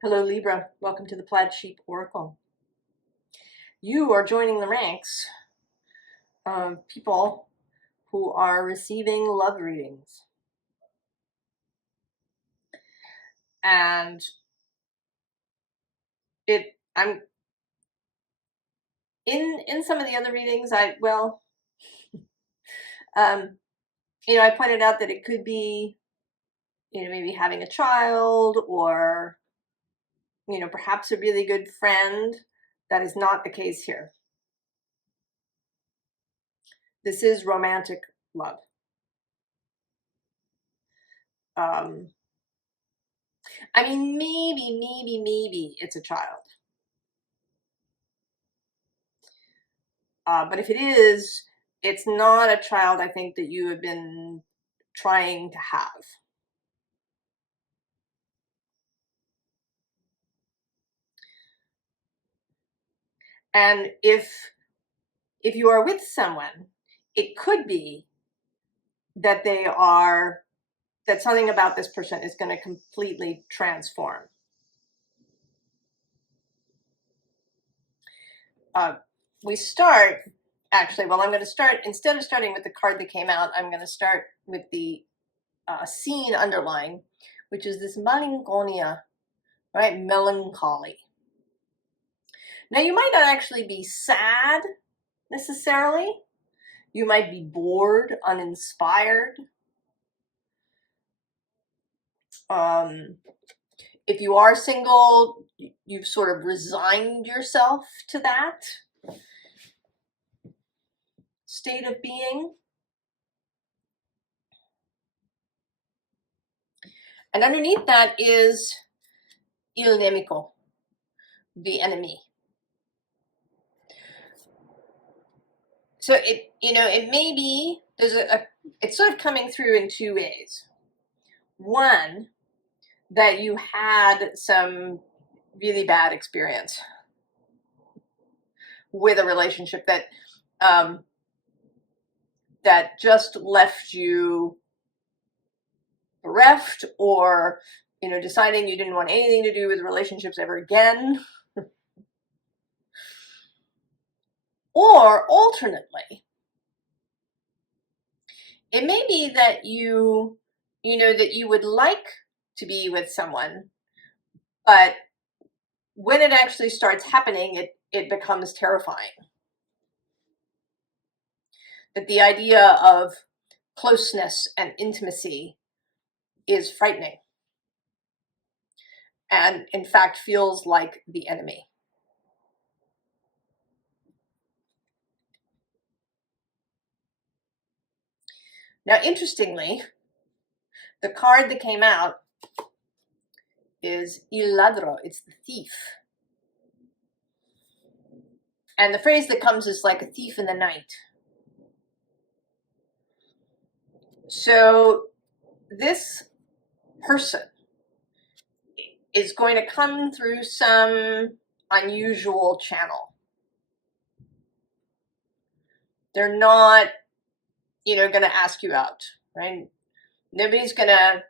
Hello Libra, welcome to the Plaid Sheep Oracle. You are joining the ranks of people who are receiving love readings. And I'm in some of the other readings, I pointed out that it could be, maybe having a child or, perhaps a really good friend. That is not the case here. This is romantic love. Maybe it's a child. But if it is, it's not a child I think that you have been trying to have. And if you are with someone, it could be that that something about this person is going to completely transform. We start, actually, well, I'm going to start, instead of starting with the card that came out, I'm going to start with the scene underlying, which is this melancholia, right? Melancholy. Now, you might not actually be sad necessarily. You might be bored, uninspired. If you are single, you've sort of resigned yourself to that state of being. And underneath that is il nemico, the enemy. So it may be, it's sort of coming through in two ways. One, that you had some really bad experience with a relationship that that just left you bereft, or deciding you didn't want anything to do with relationships ever again. Or alternately, it may be that that you would like to be with someone, but when it actually starts happening, it becomes terrifying. That the idea of closeness and intimacy is frightening, and in fact feels like the enemy. Now, interestingly, the card that came out is il ladro, it's the thief. And the phrase that comes is like a thief in the night. So this person is going to come through some unusual channel. They're not, going to ask you out, right? Nobody's going to,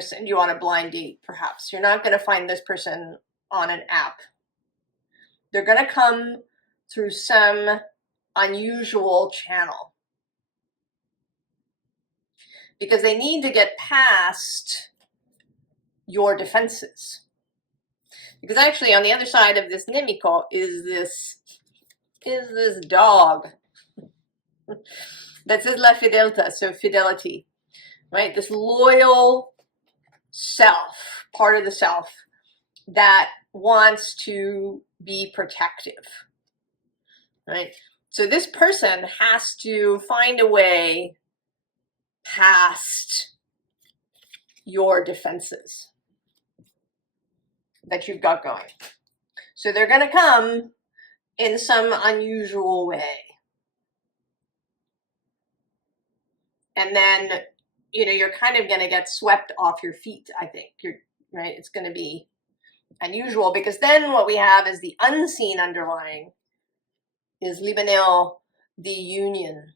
send you on a blind date, perhaps. You're not going to find this person on an app. They're going to come through some unusual channel because they need to get past your defenses. Because actually on the other side of this nemico is this dog that says la fideltà, so fidelity, right? This loyal self, part of the self that wants to be protective, right? So this person has to find a way past your defenses that you've got going. So they're going to come in some unusual way. And then, you're kind of going to get swept off your feet, I think. Right? It's going to be unusual because then what we have is the unseen underlying is libanel, the union.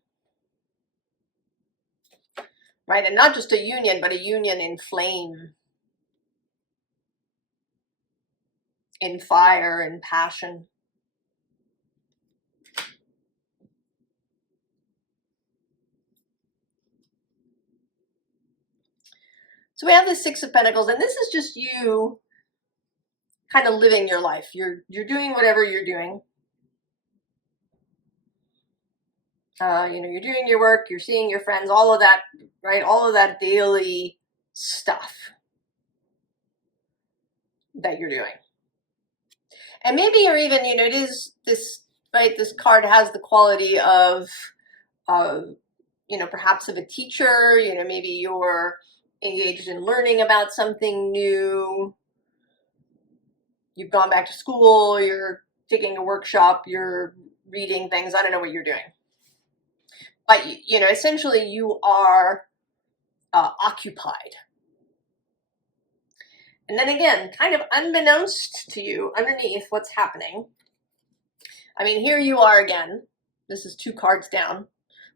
Right? And not just a union, but a union in flame. in fire and passion. So we have the Six of Pentacles, and this is just you kind of living your life. You're doing whatever you're doing. You're doing your work, you're seeing your friends, all of that, right? All of that daily stuff that you're doing. And maybe you're even, it is this, right? This card has the quality of, perhaps of a teacher, maybe you're engaged in learning about something new. You've gone back to school, you're taking a workshop, you're reading things. I don't know what you're doing. But, essentially you are occupied. And then again, kind of unbeknownst to you, underneath what's happening, I mean, here you are again. This is 2 cards down,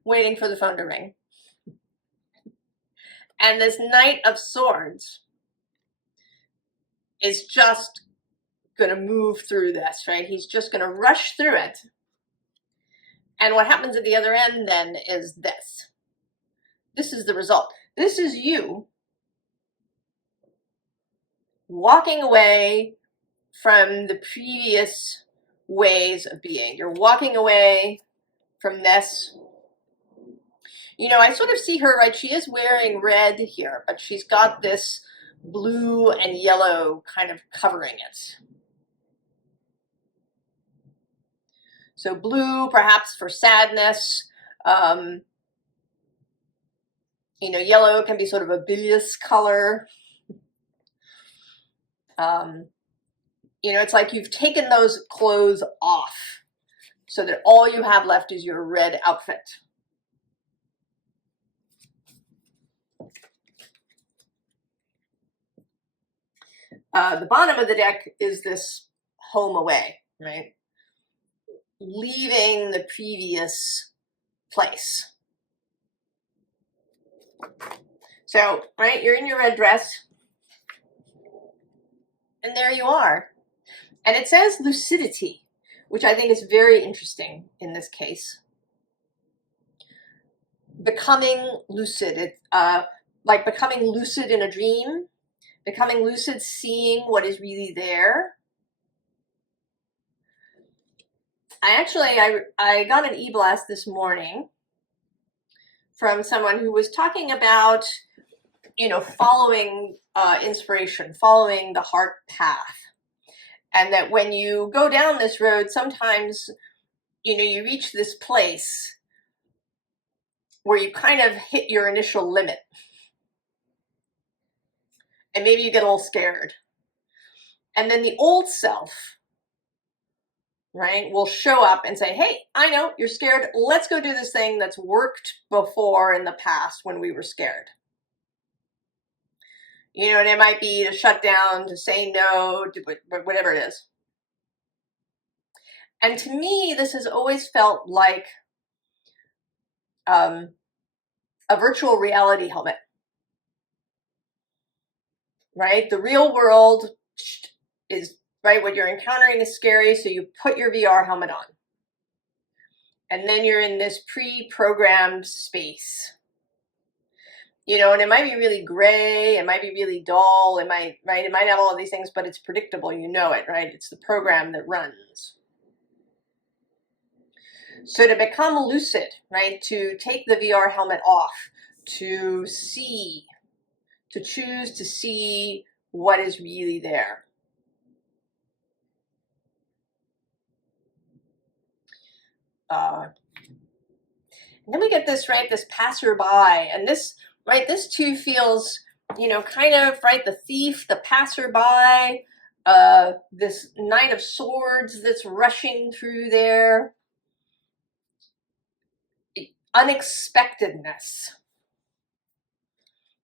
waiting for the phone to ring. And this Knight of Swords is just going to move through this, right? He's just going to rush through it. And what happens at the other end then is this. This is the result. This is you walking away from the previous ways of being. You're walking away from this. I sort of see her, right? She is wearing red here, but she's got this blue and yellow kind of covering it. So blue, perhaps for sadness. Yellow can be sort of a bilious color. It's like you've taken those clothes off so that all you have left is your red outfit. The bottom of the deck is this home away, right? Leaving the previous place. So, right, you're in your red dress, and there you are. And it says lucidity, which I think is very interesting in this case. Becoming lucid, it's like becoming lucid in a dream, becoming lucid, seeing what is really there. I got an e-blast this morning from someone who was talking about, following inspiration, following the heart path. And that when you go down this road, sometimes, you reach this place where you kind of hit your initial limit. And maybe you get a little scared. And then the old self, right, will show up and say, hey, I know you're scared. Let's go do this thing that's worked before in the past when we were scared. And it might be to shut down, to say no, to whatever it is. And to me, this has always felt like a virtual reality helmet, right? The real world is, right, what you're encountering is scary, so you put your VR helmet on. And then you're in this pre-programmed space. And it might be really gray, it might be really dull, it might have all of these things, but it's predictable, it, right? It's the program that runs. So to become lucid, right, to take the VR helmet off, to see, to choose to see what is really there. And then we get this, right, this passerby, and this, right, this too feels, kind of, right, the thief, the passerby, this Knight of Swords that's rushing through there. Unexpectedness.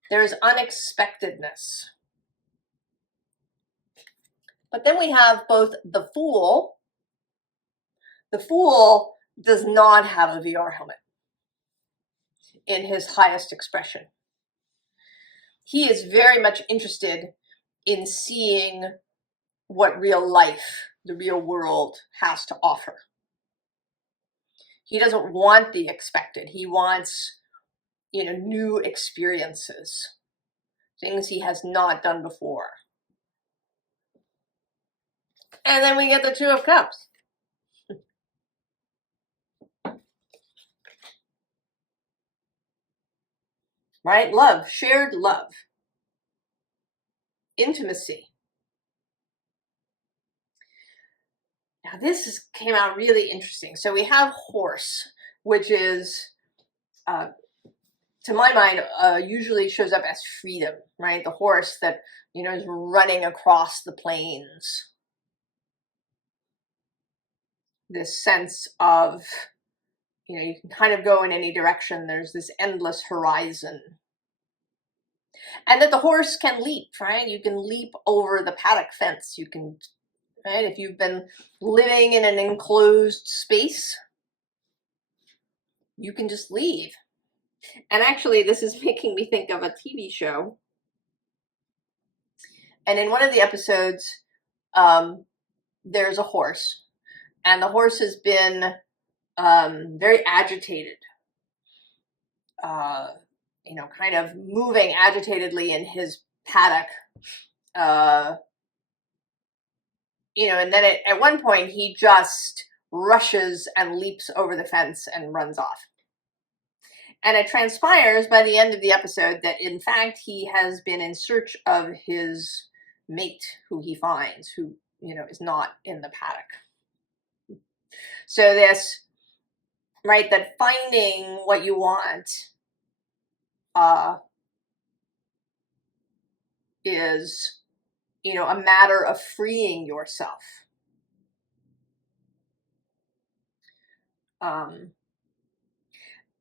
There's unexpectedness. But then we have both the Fool. The Fool does not have a VR helmet in his highest expression. He is very much interested in seeing what real life, the real world has to offer. He doesn't want the expected. He wants, new experiences, things he has not done before. And then we get the Two of Cups. Right? Love, shared love, intimacy. Now this came out really interesting. So we have horse, which is, to my mind, usually shows up as freedom, right? The horse that, is running across the plains. This sense of, you can kind of go in any direction. There's this endless horizon. And that the horse can leap, right? You can leap over the paddock fence. You can, right? If you've been living in an enclosed space, you can just leave. And actually, this is making me think of a TV show. And in one of the episodes, there's a horse. And the horse has been very agitated, kind of moving agitatedly in his paddock. And then at one point he just rushes and leaps over the fence and runs off. And it transpires by the end of the episode that, in fact, he has been in search of his mate, who he finds, who, is not in the paddock. So this, right, that finding what you want is, a matter of freeing yourself.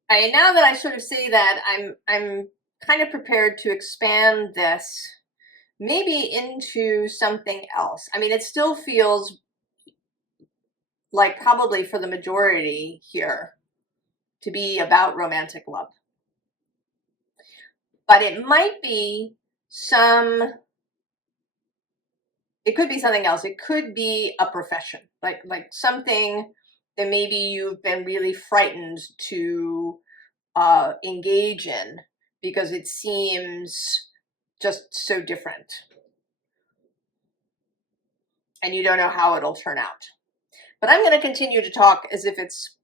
And now that I sort of say that, I'm kind of prepared to expand this maybe into something else. I mean, it still feels like, probably for the majority here, to be about romantic love. But it might be it could be something else. It could be a profession, like something that maybe you've been really frightened to engage in because it seems just so different. And you don't know how it'll turn out. But I'm going to continue to talk as if it's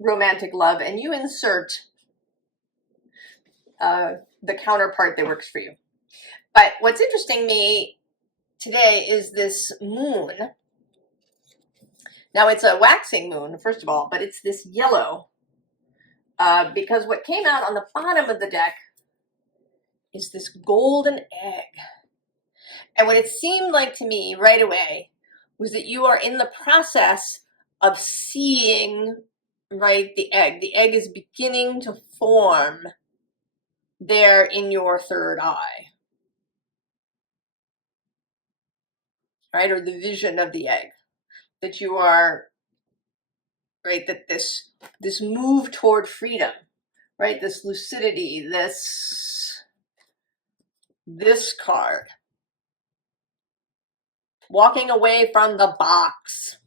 romantic love, and you insert the counterpart that works for you. But what's interesting me today is this moon. Now it's a waxing moon, first of all, but it's this yellow, because what came out on the bottom of the deck is this golden egg. And what it seemed like to me right away was that you are in the process of seeing, right, the egg. The egg is beginning to form there in your third eye, right, or the vision of the egg, that you are, right, that this move toward freedom, right, this lucidity, this card, walking away from the box,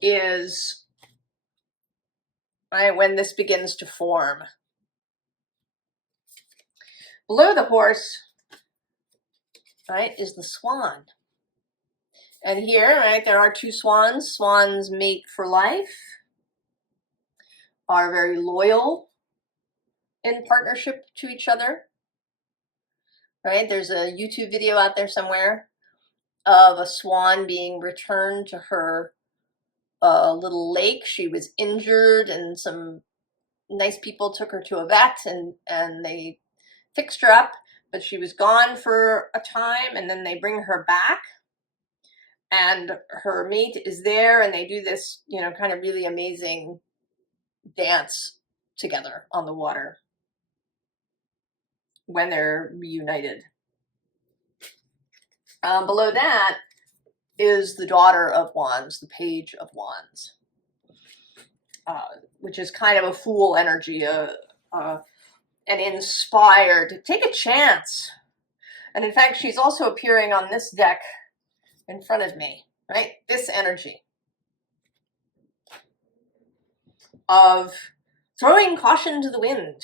is, right, when this begins to form. Below the horse, right, is the swan. And here, right, there are two swans. Swans mate for life, are very loyal in partnership to each other. Right, there's a YouTube video out there somewhere of a swan being returned to her little lake. She was injured, and some nice people took her to a vet, and they fixed her up, but she was gone for a time, and then they bring her back, and her mate is there, and they do this, kind of really amazing dance together on the water when they're reunited. Below that is the daughter of wands, the page of wands, which is kind of a fool energy, an inspired, take a chance, And in fact, she's also appearing on this deck in front of me, right? This energy of throwing caution to the wind.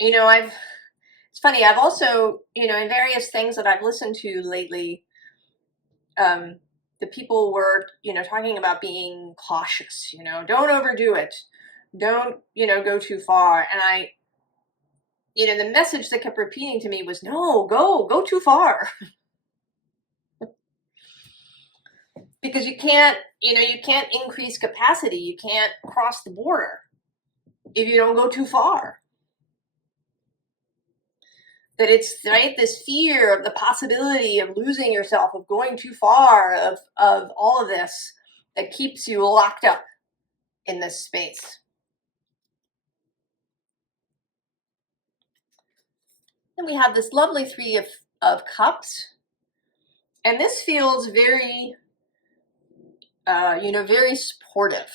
You know, it's funny, I've also, you know, in various things that I've listened to lately, the people were, you know, talking about being cautious, you know, don't overdo it. Don't, you know, go too far. And you know, the message that kept repeating to me was, no, go too far. Because you can't, you know, you can't increase capacity. You can't cross the border if you don't go too far. That it's, right, this fear of the possibility of losing yourself, of going too far, of all of this that keeps you locked up in this space. Then we have this lovely Three of Cups. And this feels very, you know, very supportive.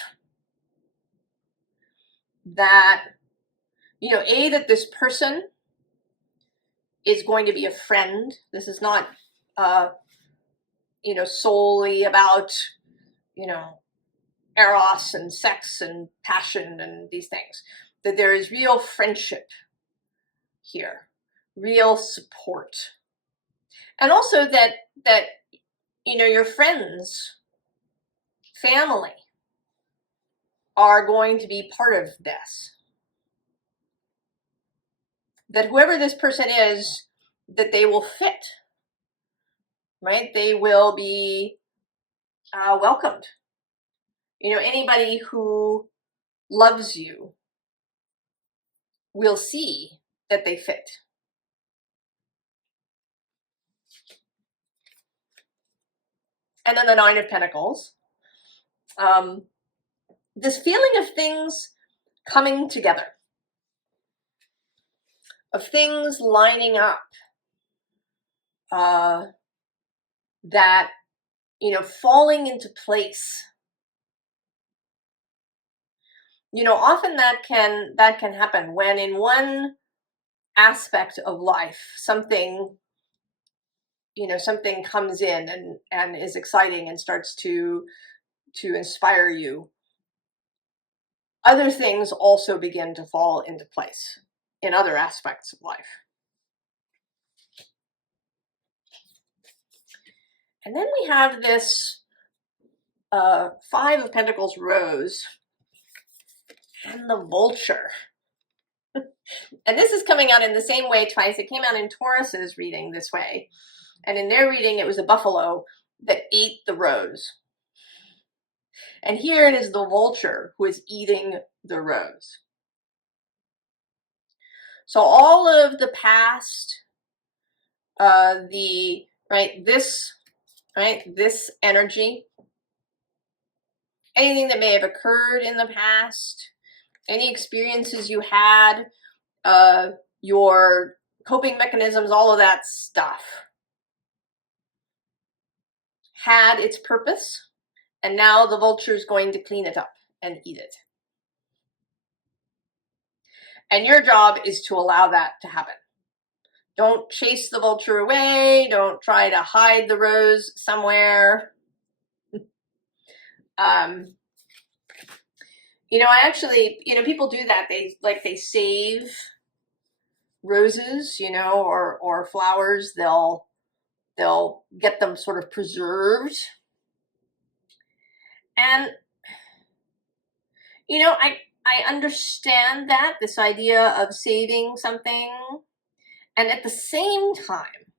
That, you know, that this person is going to be a friend. This is not, you know, solely about, you know, eros and sex and passion and these things. That there is real friendship here, real support. And also that, you know, your friends, family are going to be part of this. That whoever this person is, that they will fit, right? They will be welcomed. You know, anybody who loves you will see that they fit. And then the Nine of Pentacles. This feeling of things coming together, of things lining up, that, you know, falling into place. You know, often that can happen when in one aspect of life something, you know, something comes in and is exciting and starts to inspire you. Other things also begin to fall into place in other aspects of life. And then we have this Five of Pentacles rose and the vulture. And this is coming out in the same way twice. It came out in Taurus's reading this way. And in their reading, it was a buffalo that ate the rose. And here it is the vulture who is eating the rose. So all of the past, this energy, anything that may have occurred in the past, any experiences you had, your coping mechanisms, all of that stuff had its purpose, and now the vulture is going to clean it up and eat it. And your job is to allow that to happen. Don't chase the vulture away. Don't try to hide the rose somewhere. You know, I actually, you know, people do that. They save roses, you know, or flowers. They'll get them sort of preserved. And, you know, I understand that, this idea of saving something. And at the same time,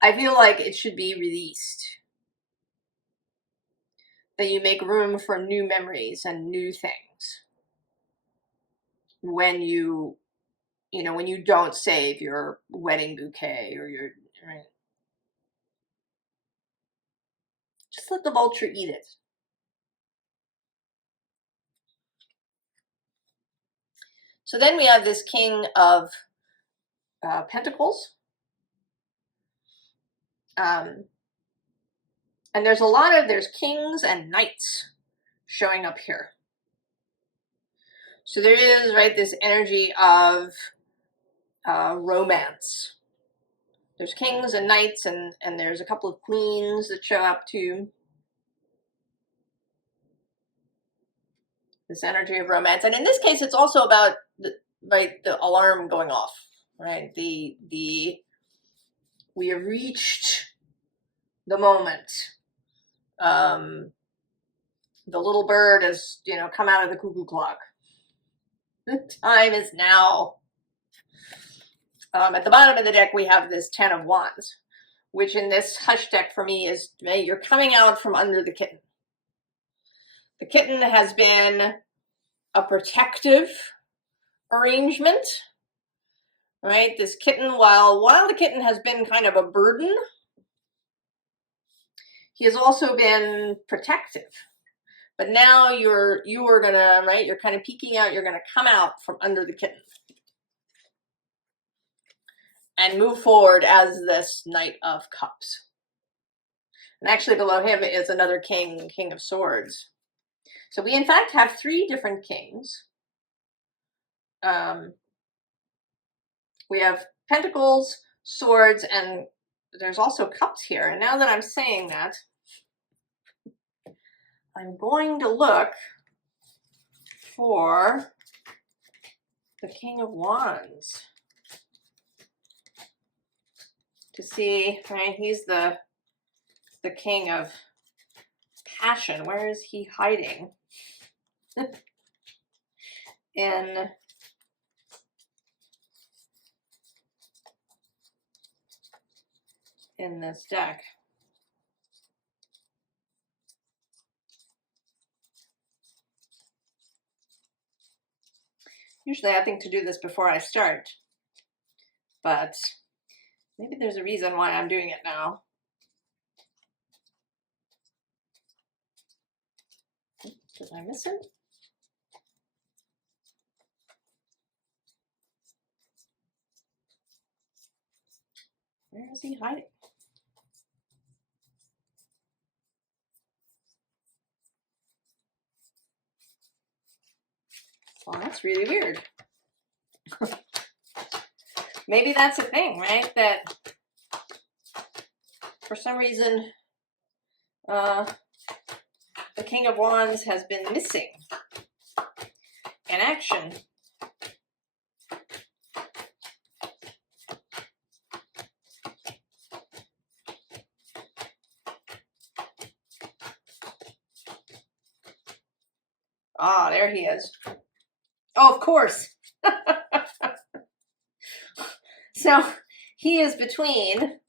I feel like it should be released. That you make room for new memories and new things. When you know, when you don't save your wedding bouquet or your, right? Just let the vulture eat it. So then we have this King of Pentacles. And there's kings and knights showing up here. So there is, right, this energy of romance. There's kings and knights, and there's a couple of queens that show up too. This energy of romance. And in this case, it's also about the alarm going off, right? We have reached the moment. The little bird has, come out of the cuckoo clock. The time is now. At the bottom of the deck, we have this 10 of Wands, which in this hush deck for me is, you're coming out from under the kitten. The kitten has been a protective arrangement, right? This kitten, while the kitten has been kind of a burden, he has also been protective. But now you are gonna, right? You're kind of peeking out. You're gonna come out from under the kitten and move forward as this Knight of Cups. And actually below him is another king, King of Swords. So we in fact have 3 different kings. We have Pentacles, Swords, and there's also Cups here. And now that I'm saying that, I'm going to look for the King of Wands to see, right? He's the king of passion. Where is he hiding? in this deck. Usually I think to do this before I start, but maybe there's a reason why I'm doing it now. Did I miss him? Where is he hiding? Well, that's really weird. Maybe that's a thing, right? That for some reason the King of Wands has been missing in action. Ah, there he is. Oh, of course. So he is between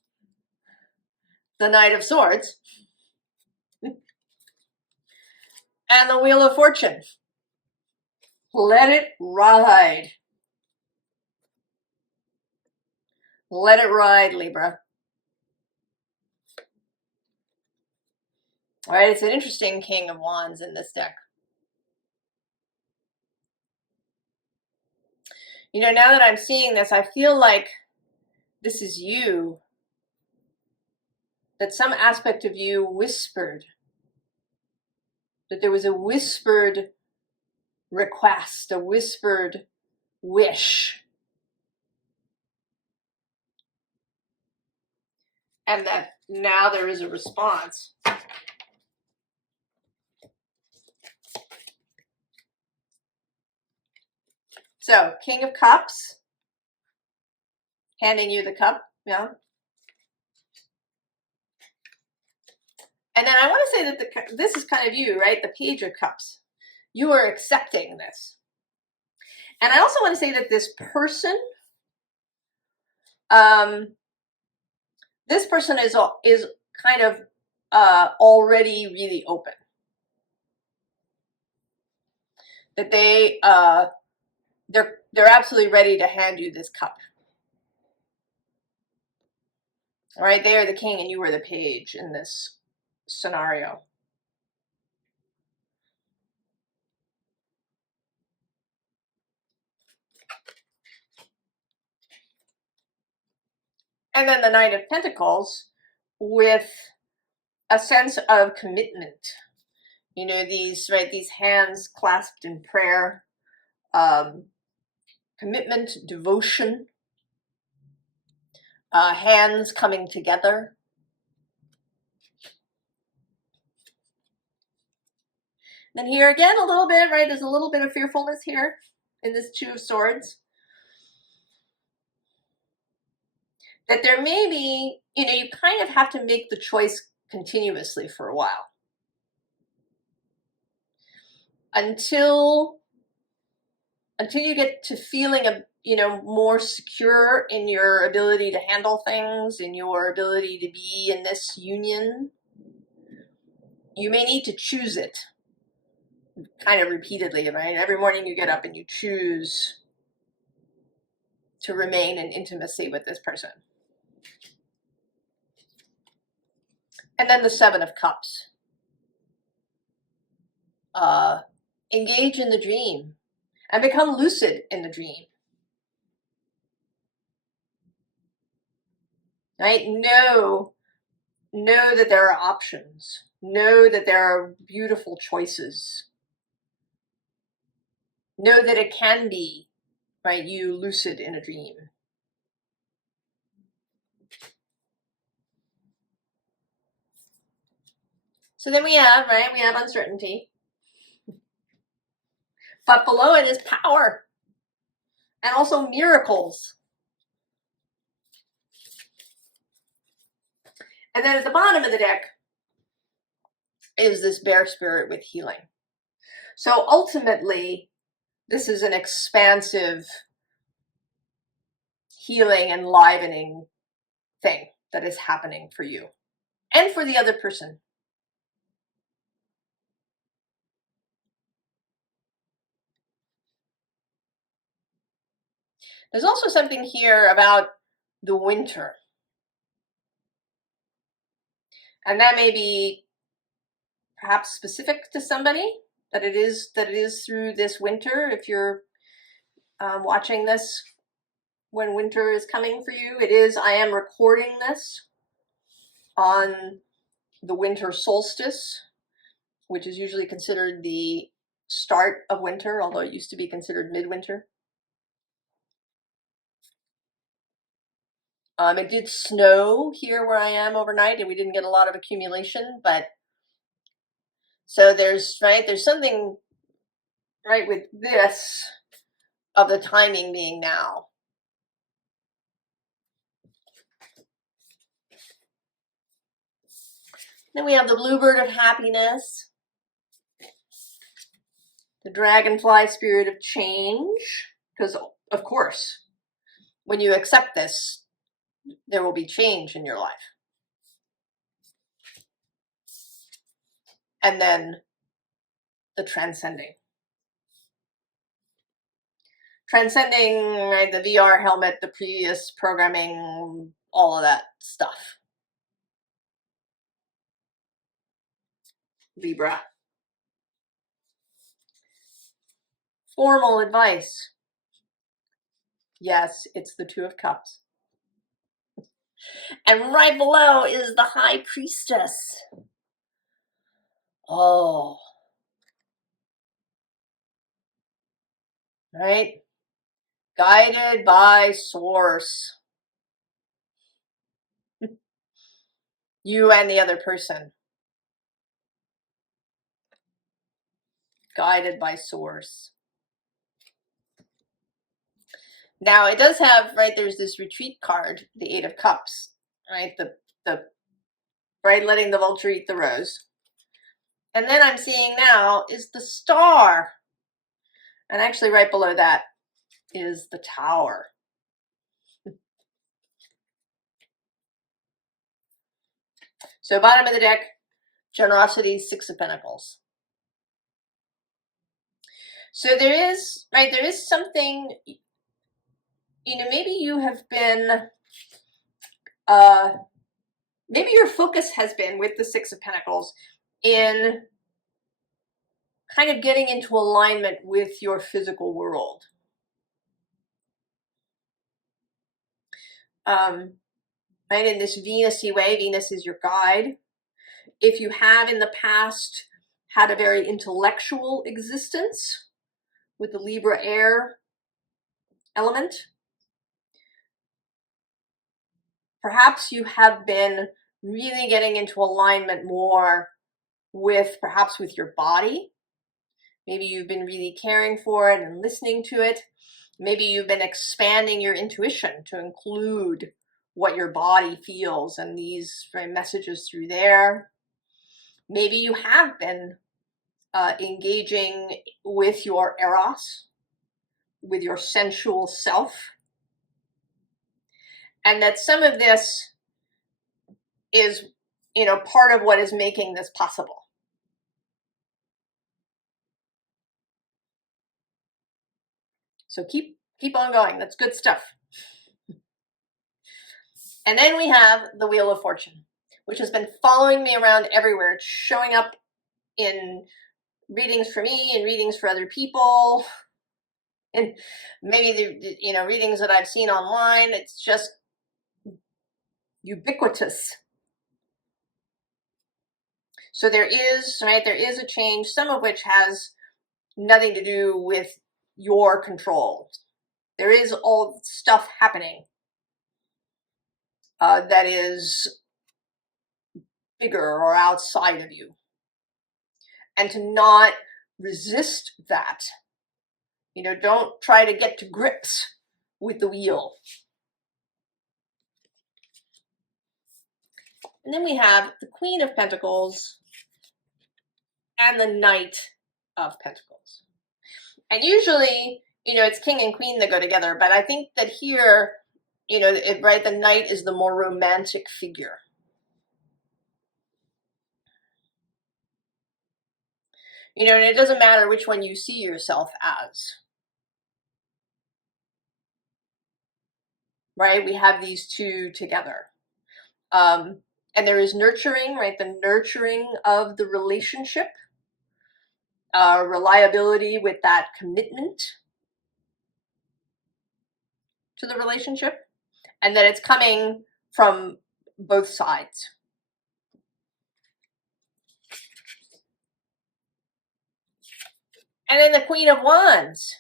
the Knight of Swords and the Wheel of Fortune. Let it ride. Let it ride, Libra. All right, it's an interesting King of Wands in this deck. Now that I'm seeing this, I feel like this is you. That some aspect of you whispered. That there was a whispered request, a whispered wish. And that now there is a response. So, King of Cups, handing you the cup, yeah. And then I want to say that this is kind of you, right? The Page of Cups. You are accepting this. And I also want to say that this person is kind of already really open. That they're absolutely ready to hand you this cup. All right, they are the king and you are the page in this scenario. And then the Knight of Pentacles with a sense of commitment. You know, these hands clasped in prayer, commitment, devotion, hands coming together. Then here again, a little bit, right? There's a little bit of fearfulness here in this Two of Swords. That there may be, you know, you kind of have to make the choice continuously for a while. Until you get to feeling a, you know, more secure in your ability to handle things, in your ability to be in this union, you may need to choose it kind of repeatedly, right? Every morning you get up and you choose to remain in intimacy with this person. And then the Seven of Cups. Engage in the dream and become lucid in the dream. Right? Know that there are options. Know that there are beautiful choices. Know that it can be, right, you lucid in a dream. So then we have, right, we have uncertainty. But below it is power. And also miracles. And then at the bottom of the deck is this bear spirit with healing. So ultimately, this is an expansive, healing, enlivening thing that is happening for you and for the other person. There's also something here about the winter. And that may be perhaps specific to somebody, that it is through this winter. If you're watching this when winter is coming for you, it is, I am recording this on the winter solstice, which is usually considered the start of winter, although it used to be considered midwinter. It did snow here where I am overnight, and we didn't get a lot of accumulation, but so there's something right with this of the timing being now. Then we have the bluebird of happiness, the dragonfly spirit of change, because of course, when you accept this, there will be change in your life. And then the transcending. Transcending, right, the VR helmet, the previous programming, all of that stuff. Libra. Formal advice. Yes, it's the Two of Cups. And right below is the High Priestess. Oh. Right? Guided by Source. You and the other person. Guided by Source. Now it does have, right, there's this retreat card, the Eight of Cups, right? The right, letting the vulture eat the rose. And then I'm seeing now is the Star. And actually right below that is the Tower. So bottom of the deck, generosity, Six of Pentacles. So there is something, you know, maybe you have been, maybe your focus has been with the Six of Pentacles in kind of getting into alignment with your physical world. Right, in this Venus-y way, Venus is your guide. If you have in the past had a very intellectual existence with the Libra air element, perhaps you have been really getting into alignment more with perhaps with your body. Maybe you've been really caring for it and listening to it. Maybe you've been expanding your intuition to include what your body feels and these messages through there. Maybe you have been engaging with your eros, with your sensual self, and that some of this is, you know, part of what is making this possible. So keep on going. That's good stuff. And then we have the Wheel of Fortune, which has been following me around everywhere. It's showing up in readings for me and readings for other people, and maybe the, you know, readings that I've seen online. It's just ubiquitous. So there is, right, there is a change, some of which has nothing to do with your control. There is all stuff happening that is bigger or outside of you. And to not resist that, you know, don't try to get to grips with the wheel. And then we have the Queen of Pentacles and the Knight of Pentacles. And usually, you know, it's King and Queen that go together, but I think that here, you know, right, the Knight is the more romantic figure. You know, and it doesn't matter which one you see yourself as. Right? We have these two together. And there is nurturing, right? The nurturing of the relationship, reliability with that commitment to the relationship, and that it's coming from both sides. And then the Queen of Wands.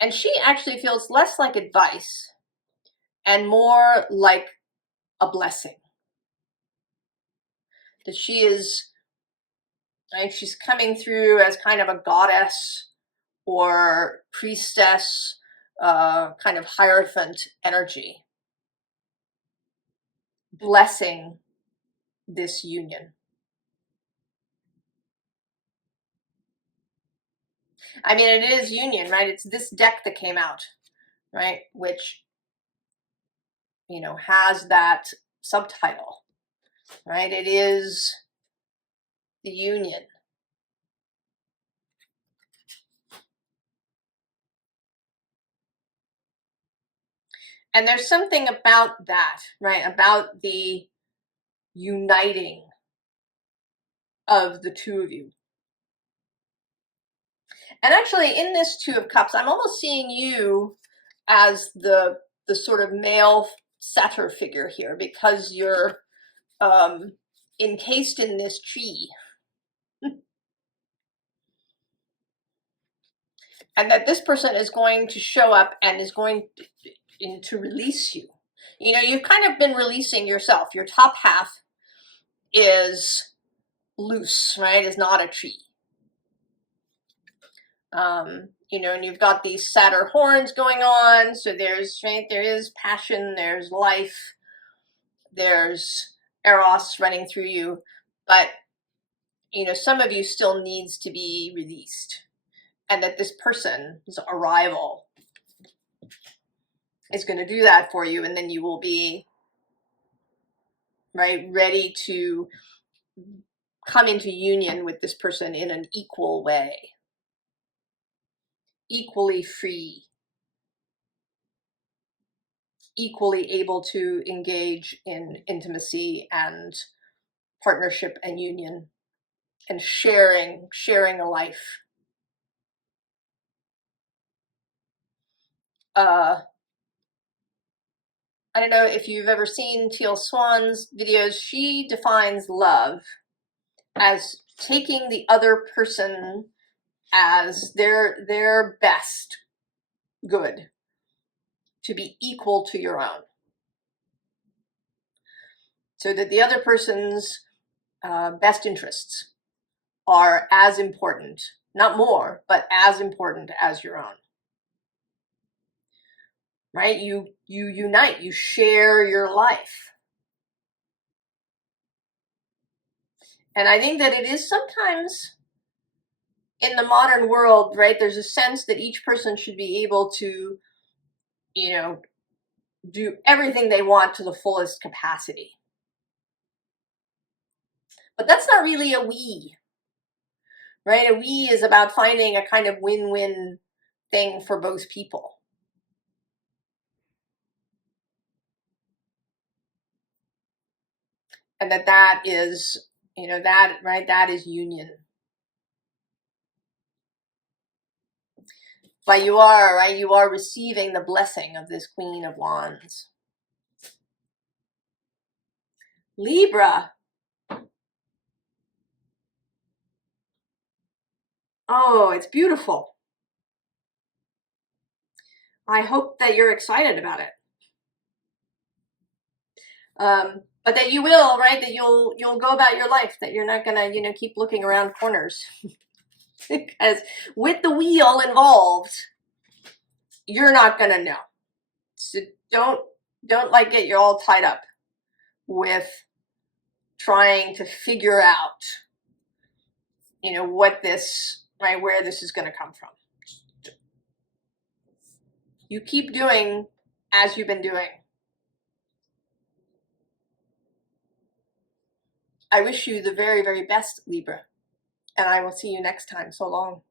And she actually feels less like advice and more like a blessing. That she is, right, she's coming through as kind of a goddess or priestess, kind of Hierophant energy, blessing this union. I mean, it is union, right? It's this deck that came out, right? Which, you know, has that subtitle, right? It is the union. And there's something about that, right? About the uniting of the two of you. And actually, in this Two of Cups, I'm almost seeing you as the sort of male satyr figure here, because you're encased in this tree. And that this person is going to show up and is going to release you. You know, you've kind of been releasing yourself. Your top half is loose, right? Is not a tree. You know, and you've got these satyr horns going on. So there's, right, there is passion, there's life, there's eros running through you. But, you know, some of you still needs to be released. And that this person's arrival is going to do that for you. And then you will be, right, ready to come into union with this person in an equal way. Equally free. Equally able to engage in intimacy and partnership and union and sharing a life. I don't know if you've ever seen Teal Swan's videos. She defines love as taking the other person as their best good to be equal to your own, so that the other person's best interests are as important, not more, but as important as your own. Right? You unite, you share your life. And I think that it is sometimes in the modern world, right, there's a sense that each person should be able to, you know, do everything they want to the fullest capacity. But that's not really a we, right? A we is about finding a kind of win-win thing for both people. And that is, you know, that, right, that is union. But you are, right, you are receiving the blessing of this Queen of Wands. Libra. Oh, it's beautiful. I hope that you're excited about it. But that you will, right, that you'll go about your life, that you're not gonna, you know, keep looking around corners. Because with the wheel involved, you're not gonna know. So don't like get you all tied up with trying to figure out, you know, what this, right, where this is gonna come from. You keep doing as you've been doing. I wish you the very, very best, Libra, and I will see you next time. So long.